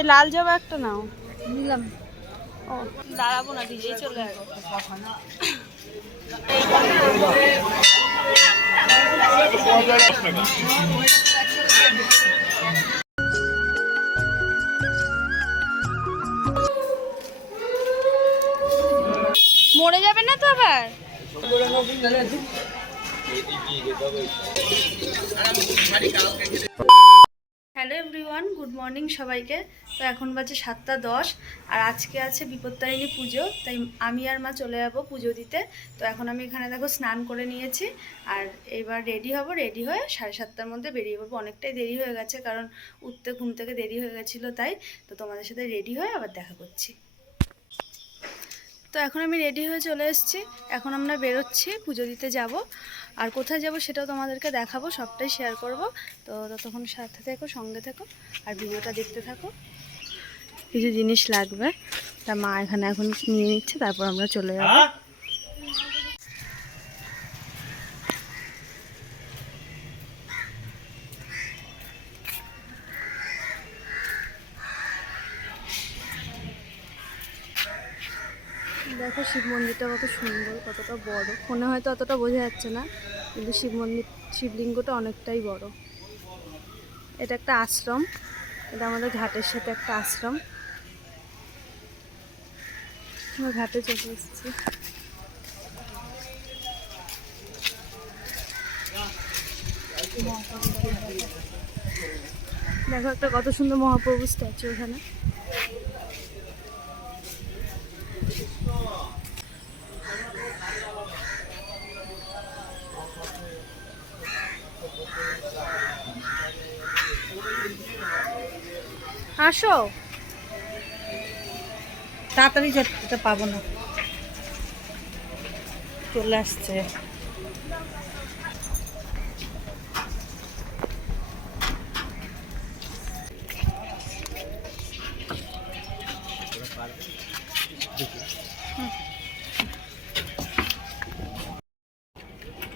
এই লাল জবা একটা নাও। নিলাম। ও দাঁড়াবো না, ভিজেই চলে যাবো। মরে যাবে না তো আবার? হ্যালো এভরিওয়ান, গুড মর্নিং সবাইকে। তো এখন বাজে 7:10 আর আজকে আছে বিপত্তারিণী পুজো, তাই আমি আর মা চলে যাবো পুজো দিতে। তো এখন আমি এখানে দেখো স্নান করে নিয়েছি আর এবার রেডি হব। রেডি হয়ে 7:30টার মধ্যে বেরিয়ে পড়বো। অনেকটাই দেরি হয়ে গেছে কারণ উঠতে ঘুম থেকে দেরি হয়ে গেছিলো, তাই তো তোমাদের সাথে রেডি হয়ে আবার দেখা করছি। তো এখন আমি রেডি হয়ে চলে এসেছি। এখন আমরা বেরোচ্ছি, পুজো দিতে যাব। আর কোথায় যাব সেটাও তোমাদেরকে দেখাবো, সবটাই শেয়ার করব। তো ততক্ষণ সাথে থেকো, সঙ্গে থেকো আর ভিডিওটা দেখতে থাকো। কিছু জিনিস লাগবে, তা মা এখানে এখন নিয়ে নিচ্ছে, তারপর আমরা চলে যাব। দেখো শিব মন্দিরটা কত সুন্দর, কতটা বড়। ফোনে হয়তো অতটা বোঝা যাচ্ছে না, কিন্তু শিবলিঙ্গটা অনেকটাই বড়। এটা একটা আশ্রম, এটা আমাদের ঘাটের সাথে একটা আশ্রম। আমরা ঘাটে চলে এসেছি। দেখো একটা কত সুন্দর মহাপ্রভু স্ট্যাচু এখানে। আসো তাড়াতাড়ি যেতে পাবো না, চলে আসছে।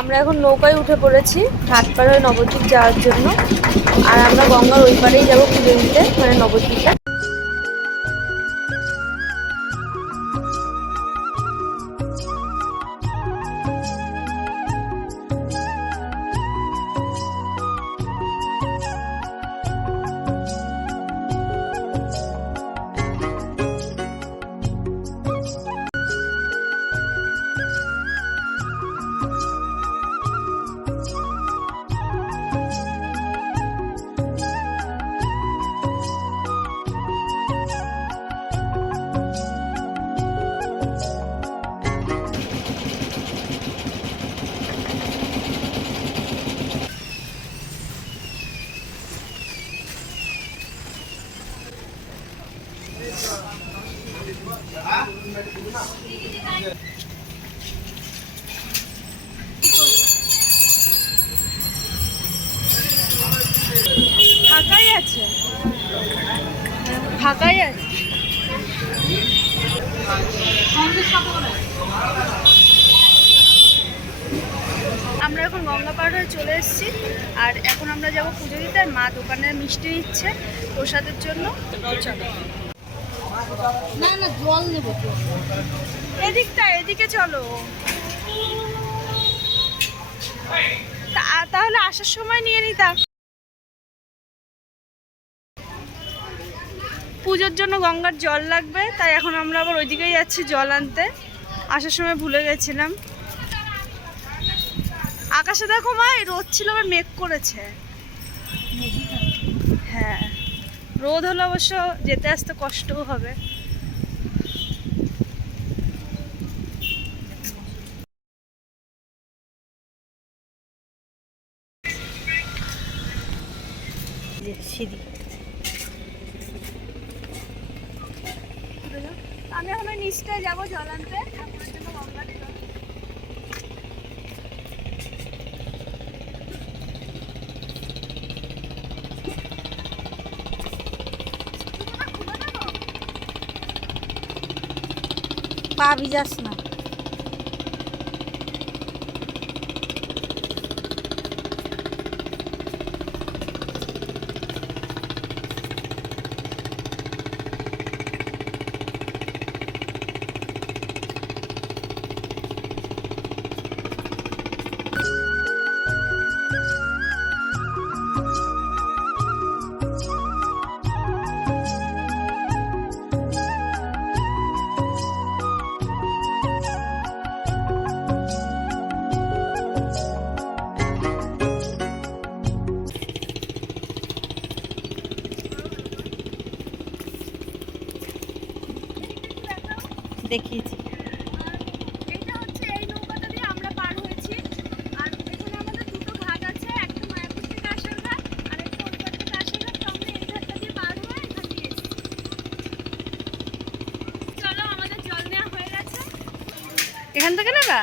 আমরা এখন নৌকায় উঠে পড়েছি ঘাট পার হয়ে নবদ্বীপ যাওয়ার জন্য। আর আমরা গঙ্গার ওই পারেই যাবো পুজো দিতে, মানে নবদ্বীপে। ফাঁকাই আছে, ফাঁকাই আছে। আমরা এখন গঙ্গা পার হয়ে চলে এসেছি আর এখন আমরা যাব পুজো দিতে। আর মা দোকানের মিষ্টি নিচ্ছে প্রসাদের জন্য। না না, জল নেবো। এদিকটা, এদিকে চলো। তাহলে আসার সময় নিয়ে নিতাম। পুজোর জন্য গঙ্গার জল লাগবে, তাই এখন আমরা আবার ওইদিকেই যাচ্ছি জল আনতে। আসার সময় ভুলে গেছিলাম। আকাশে দেখো মা, রোদ ছিল আবার মেঘ করেছে। হ্যাঁ, রোদ হলে অবশ্য যেতে আসতে কষ্টও হবে। সিঁড়ি। আমি এখন ওই নিচটায় যাবো জল আনতে, ঠাকুরের জন্য গঙ্গার জল। পা ভিজাস না। দেখিয়েছি। এইটা হচ্ছে এই নৌকাটা দিয়ে আমরা পার হয়েছি। আর এখানে আমাদের দুটো ঘাট আছে, একটা মায়াপুর থেকে আসার ঘাট আর একটা ওইপার থেকে আসার ঘাট। তো আমরা এই ঘাটটা দিয়ে পার হয়ে এখান দিয়ে এসেছি। চলো, আমাদের জল নেওয়া হয়ে গেছে। এখান থেকে নেবা?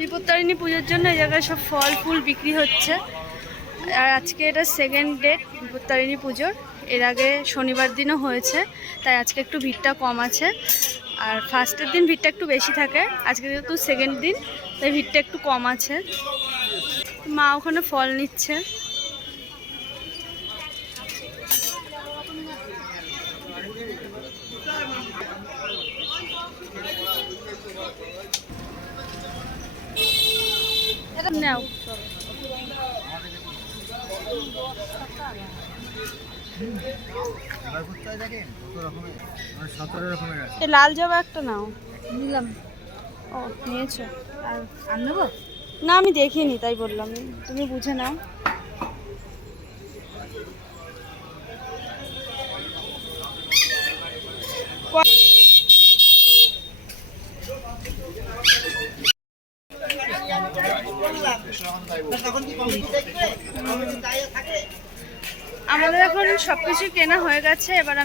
বিপত্তারিণী পুজোর জন্য এই জায়গায় সব ফল ফুল বিক্রি হচ্ছে। আর আজকে এটা সেকেন্ড ডেট বিপত্তারিণী পুজোর। এর আগে শনিবার দিনও হয়েছে, তাই আজকে একটু ভিড়টা কম আছে। আর ফার্স্টের দিন ভিড়টা একটু বেশি থাকে, আজকে যেহেতু সেকেন্ড দিন তাই ভিড়টা একটু কম আছে। মা ওখানে ফল নিচ্ছে। এটা নাও। এই লাল জবা একটা নাও। নিলাম। ও নিয়েছো? আর নেবো? না, আমি দেখিনি তাই বললাম, তুমি বুঝে নাও। আমাদের এখন সবকিছু কেনা হয়ে গেছে। এবার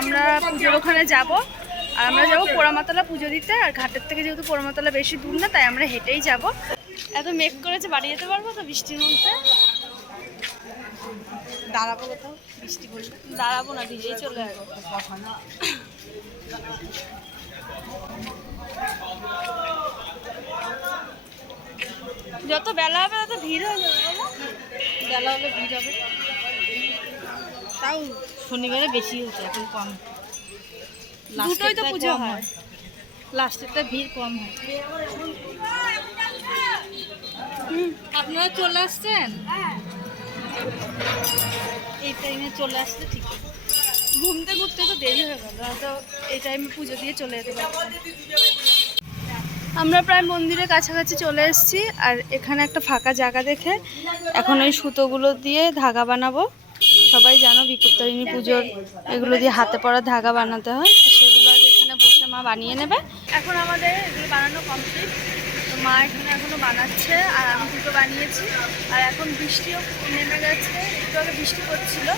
আমরা পুজোর ওখানে যাব। আর আমরা যাবো পোড়ামাতলা পুজো দিতে। আর ঘাটের থেকে যেহেতু পোড়ামাতলা বেশি দূর না, তাই আমরা হেঁটেই যাব। এত মেঘ করেছে, বাড়ি যেতে পারবো তো বৃষ্টির মধ্যে? দাঁড়াবো কোথাও বৃষ্টি পড়লে? দাঁড়াবো না, ভিজেই চলে যাবো। যত বেলা হবে তত ভিড় হয়ে যাবে, বলো? বেলা হলে ভিড় হবে। তাও শনিবারে বেশি হচ্ছে, এখন কম। দুটোই তো পুজো হয়। লাস্টেরটা ভিড় কম হয়। আপনারা চলে আসছেন? এই টাইমে চলে আসলে ঠিক আছে। ঘুমতে ঘুরতে তো দেরি হয়ে গেল, তো এই টাইমে পুজো দিয়ে চলে যেতে পারতাম। আমরা প্রায় মন্দিরের কাছাকাছি চলে এসেছি। আর এখানে একটা ফাঁকা জায়গা দেখে এখন ওই সুতোগুলো দিয়ে ধাগা বানাবো। সবাই জানো বিপত্তারিণী পুজোর এগুলো দিয়ে হাতে পড়া ধাগা বানাতে হয়, তো সেগুলো আজ এখানে বসে মা বানিয়ে নেবে। এখন আমাদের এগুলো বানানো কমপ্লিট। তো মা এখানে এখনও বানাচ্ছে আর আমি দুটো বানিয়েছি। আর এখন বৃষ্টিও নেমে গেছে, একটু আগে বৃষ্টি পড়ছিল,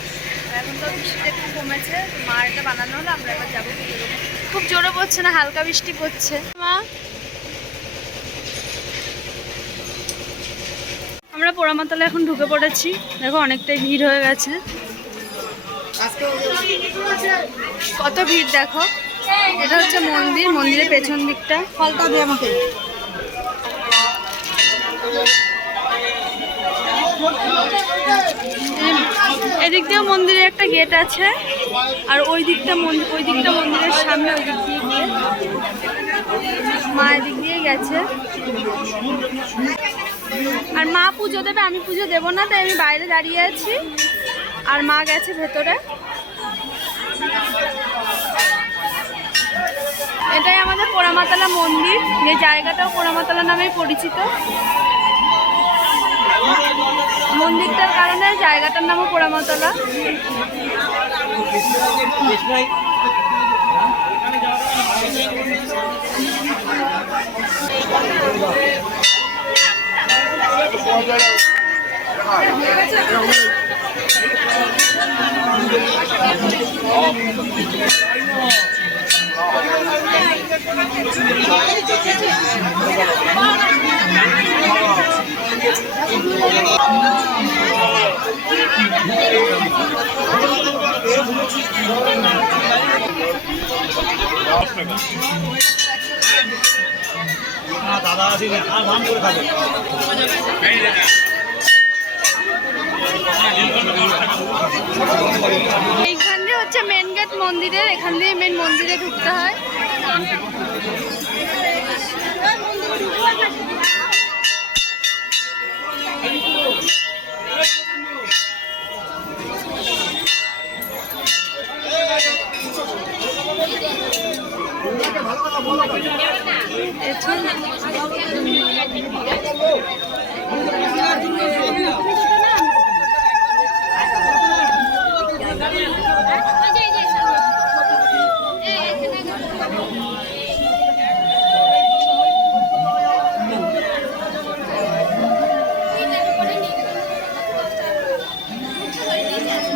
আর এখন তো বৃষ্টিটা একটু কমেছে। তো মা এটা বানানো হলো, আমরা এবার যাবো পুজোর ওখানে। খুব জোরে পড়ছে না, হালকা বৃষ্টি পড়ছে। মা, আমরা পোড়ামাতলা এখন ঢুকে পড়েছি। দেখো অনেকটাই ভিড় হয়ে গেছে। কত ভিড় দেখো। এটা হচ্ছে মন্দির, মন্দিরের পেছন দিকটা। ফলটা দিয়ে আমাকে। এদিক দিয়েও মন্দিরে একটা গেট আছে, আর ওই দিকটা মন্দিরের সামনে, ওই দিক দিয়ে গিয়ে মা এদিক দিয়ে গেছে। আর মা পুজো দেবে, আমি পুজো দেবো না, তাই আমি বাইরে দাঁড়িয়ে আছি। আর মা গেছে ভেতরে। এটাই আমাদের পোড়ামাতলা মন্দির, যে জায়গাটাও পোড়ামাতলা নামেই পরিচিত। মন্দিরটার কারণে জায়গাটার নামও পোড়ামাতলা। দাদা আছে আর ভাম করে খাবে। এইখান দিয়ে হচ্ছে মেন গেট মন্দিরের, এখান দিয়ে মেন মন্দিরে ঢুকতে হয়।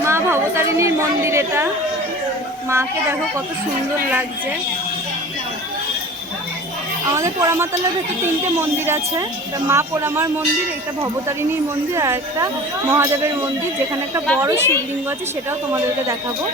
মা ভবতারিণীর মন্দির এটা। মাকে দেখো কত সুন্দর লাগছে। আমাদের পোড়ামাতলার ভেতর 3টে মন্দির আছে। একটা মা পোড়ামার মন্দির, একটা ভবতারিণীর মন্দির, আর একটা মহাদেবের মন্দির, যেখানে একটা বড় শিবলিঙ্গ আছে, সেটাও তোমাদেরকে দেখাবো।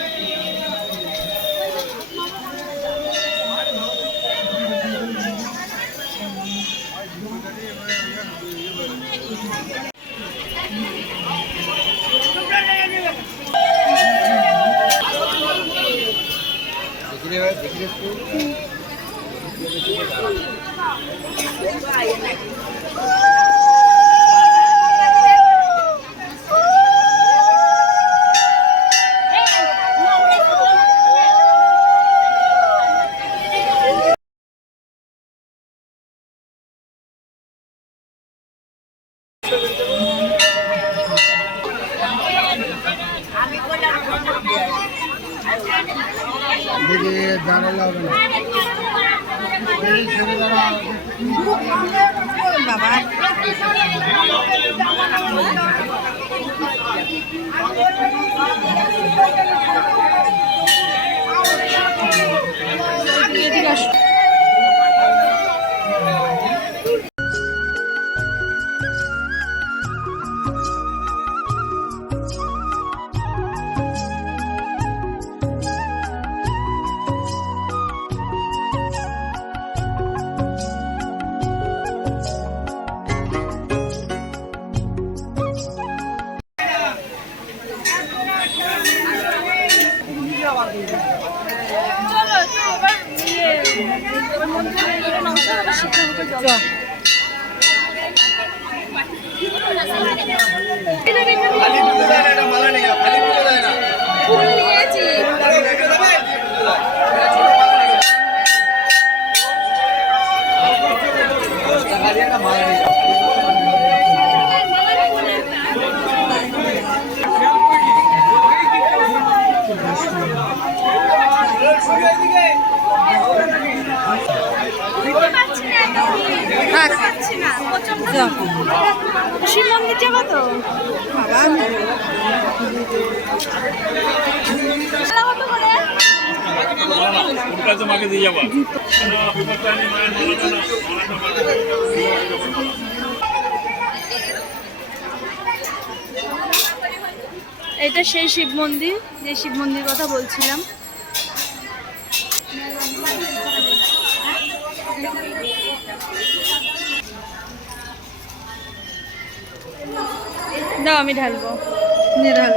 বাবা শিব মন্দির যাবো তো মাকে দিয়ে যাবো। এটা সেই শিব মন্দির, যে শিব মন্দির কথা বলছিলাম। দাও আমি ঢালবো। নিরাল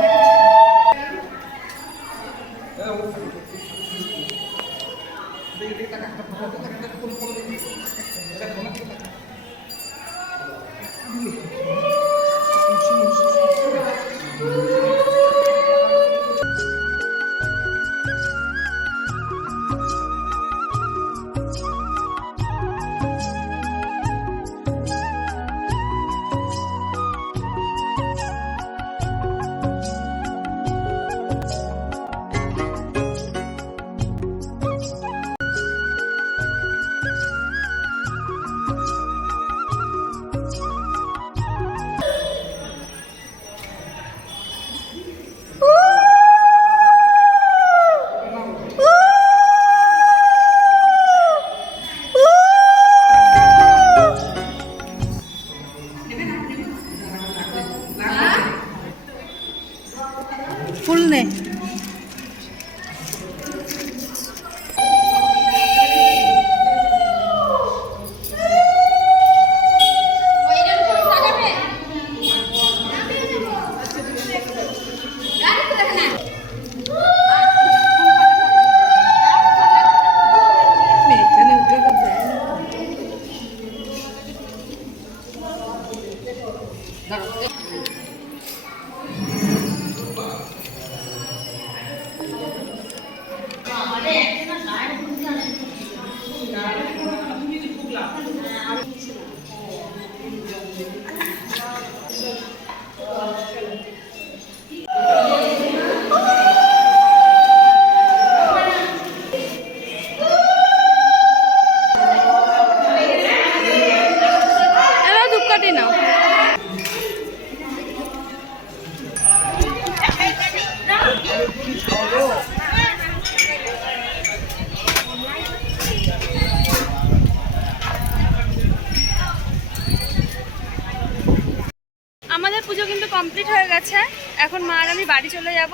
কমপ্লিট হয়ে গেছে, এখন মা আর আমি বাড়ি চলে যাব।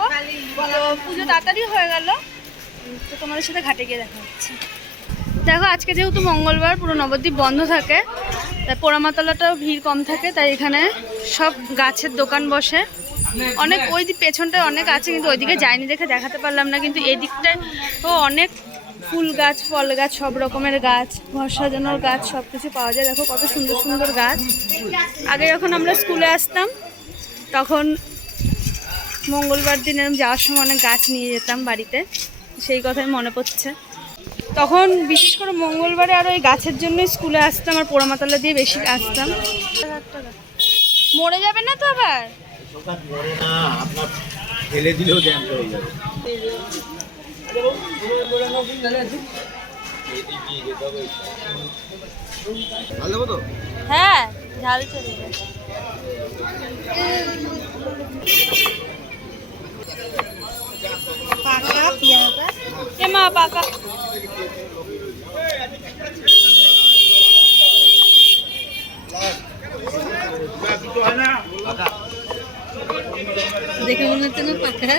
তো পুজো তাড়াতাড়ি হয়ে গেল, তো তোমাদের সাথে ঘাটে গিয়ে দেখা হচ্ছে। দেখো আজকে যেহেতু মঙ্গলবার পুরো নবদ্বীপ বন্ধ থাকে, তাই পোড়ামাতলাটাও ভিড় কম থাকে, তাই এখানে সব গাছের দোকান বসে। অনেক ওই পেছনটায় অনেক আছে, কিন্তু ওইদিকে যাইনি দেখে দেখাতে পারলাম না। কিন্তু এই দিকটায় তো অনেক ফুল গাছ, ফল গাছ, সব রকমের গাছ, ঘর সাজানোর গাছ, সব কিছু পাওয়া যায়। দেখো কত সুন্দর সুন্দর গাছ। আগে যখন আমরা স্কুলে আসতাম তখন মঙ্গলবার দিন এরকম যাওয়ার সময় অনেক গাছ নিয়ে যেতাম বাড়িতে, সেই কথাই মনে পড়ছে। তখন বিশেষ করে মঙ্গলবারে আরও এই গাছের জন্যই স্কুলে আসতাম, আর পোড়ামাতলা দিয়ে বেশি আসতাম। মরে যাবে না তো আবার? ফেলে দিলেও জ্যান্ত হয়ে যাবে। ভালো তো? হ্যাঁ, ঝাল চলে যায়। পাকা পেঁয়াজটা এ মা পাকা। দেখে মনে হচ্ছে না পাকা।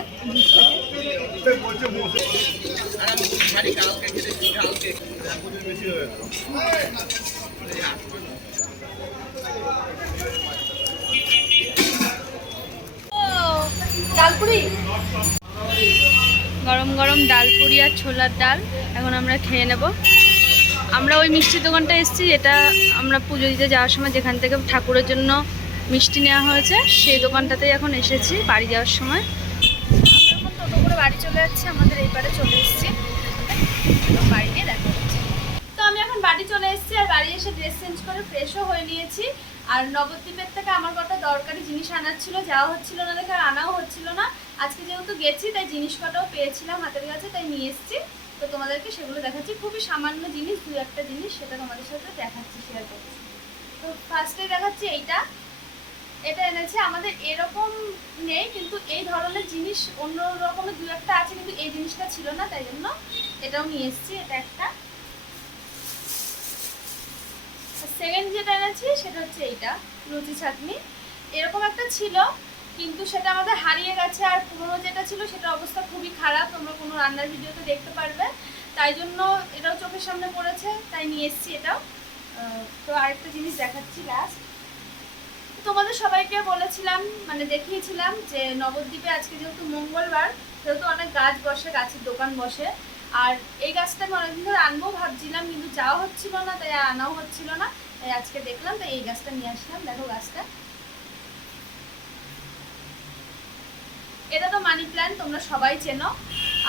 ডালপুরি, গরম গরম ডালপুরি আর ছোলার ডাল এখন আমরা খেয়ে নেব। আমরা ওই মিষ্টির দোকানটা এসেছি, যেটা আমরা পুজো দিতে যাওয়ার সময় যেখান থেকে ঠাকুরের জন্য মিষ্টি নেওয়া হয়েছে, সেই দোকানটাতেই এখন এসেছি বাড়ি যাওয়ার সময়। আমরা এখন টোটো করে বাড়ি চলে যাচ্ছি, আমাদের এই পারে চলে এসেছি, বাড়ি গিয়ে দেখা হচ্ছে। তো আমি এখন বাড়ি চলে এসেছি, আর বাড়ি এসে ড্রেস চেঞ্জ করে ফ্রেশও হয়ে নিয়েছি। আর নবদ্বীপের থেকে আমার কটা দরকারি জিনিস আনার ছিল, যাওয়া হচ্ছিল না দেখে আর আনাও হচ্ছিল না। আজকে যেহেতু গেছি তাই জিনিস কটাও পেয়েছিলাম হাতের কাছে, তাই নিয়ে এসেছি। তো তোমাদেরকে সেগুলো দেখাচ্ছি, খুবই সামান্য জিনিস, দু একটা জিনিস, সেটা তোমাদের সাথে দেখাচ্ছি, শেয়ার করছি। তো ফার্স্টেই দেখাচ্ছি এইটা, এটা এনেছে। আমাদের এরকম নেই, কিন্তু এই ধরনের জিনিস অন্য রকমের দু একটা আছে, কিন্তু এই জিনিসটা ছিল না, তাই জন্য এটাও নিয়ে এসেছি। এটা একটা। সেকেন্ড যেটা এনেছি সেটা হচ্ছে এইটা, লুচি ছাঁকনি। এরকম একটা ছিল, কিন্তু সেটা আমাদের হারিয়ে গেছে। আর পুরোনো যেটা ছিল সেটা অবস্থা খুবই খারাপ, তোমরা কোনো রান্নার ভিডিওতে দেখতে পারবে। তাই জন্য এটাও চোখের সামনে পড়েছে, তাই নিয়ে এসেছি এটাও। তো আরেকটা জিনিস দেখাচ্ছি লাস্ট। তোমাদের সবাইকে বলেছিলাম, মানে দেখিয়েছিলাম যে নবদ্বীপে আজকে যেহেতু মঙ্গলবার, সেহেতু অনেক গাছ বসে, গাছের দোকান বসে। আর এই গাছটা আমি অনেকদিন ধরে আনবো ভাবছিলাম, কিন্তু যাওয়া হচ্ছিল না, তাই আনাও হচ্ছিল না। তাই আজকে দেখলাম, তাই এই গাছটা নিয়ে আসলাম। দেখো গাছটা, এটা তো মানি প্ল্যান্ট, তোমরা সবাই চেনো।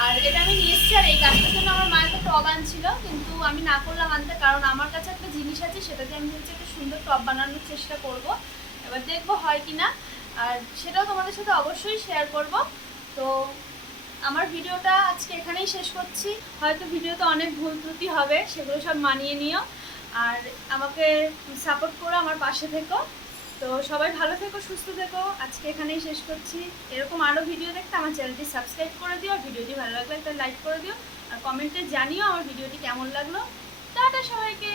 আর এটা আমি নিয়ে এসেছি। আর এই গাছটার জন্য আমার মায়ের একটা টব আনছিল, কিন্তু আমি না করলাম আনতে, কারণ আমার কাছে একটা জিনিস আছে, সেটাতে আমি হচ্ছে একটা সুন্দর টব বানানোর চেষ্টা করব। এবার দেখবো হয় কি না, আর সেটাও তোমাদের সাথে অবশ্যই শেয়ার করব। তো আমার ভিডিওটা আজকে এখানেই শেষ করছি। হয়তো ভিডিওতে অনেক ভুল ত্রুটি হবে, সেগুলো সব মানিয়ে নিও। আর আমাকে সাপোর্ট করো, আমার পাশে থেকো। তো সবাই ভালো থেকো, সুস্থ থেকো। আজকে এখানেই শেষ করছি। এরকম আরও ভিডিও দেখতে আমার চ্যানেলটি সাবস্ক্রাইব করে দিও, আর ভিডিওটি ভালো লাগলে একটা লাইক করে দিও, আর কমেন্টে জানিও আমার ভিডিওটি কেমন লাগলো। টাটা সবাইকে।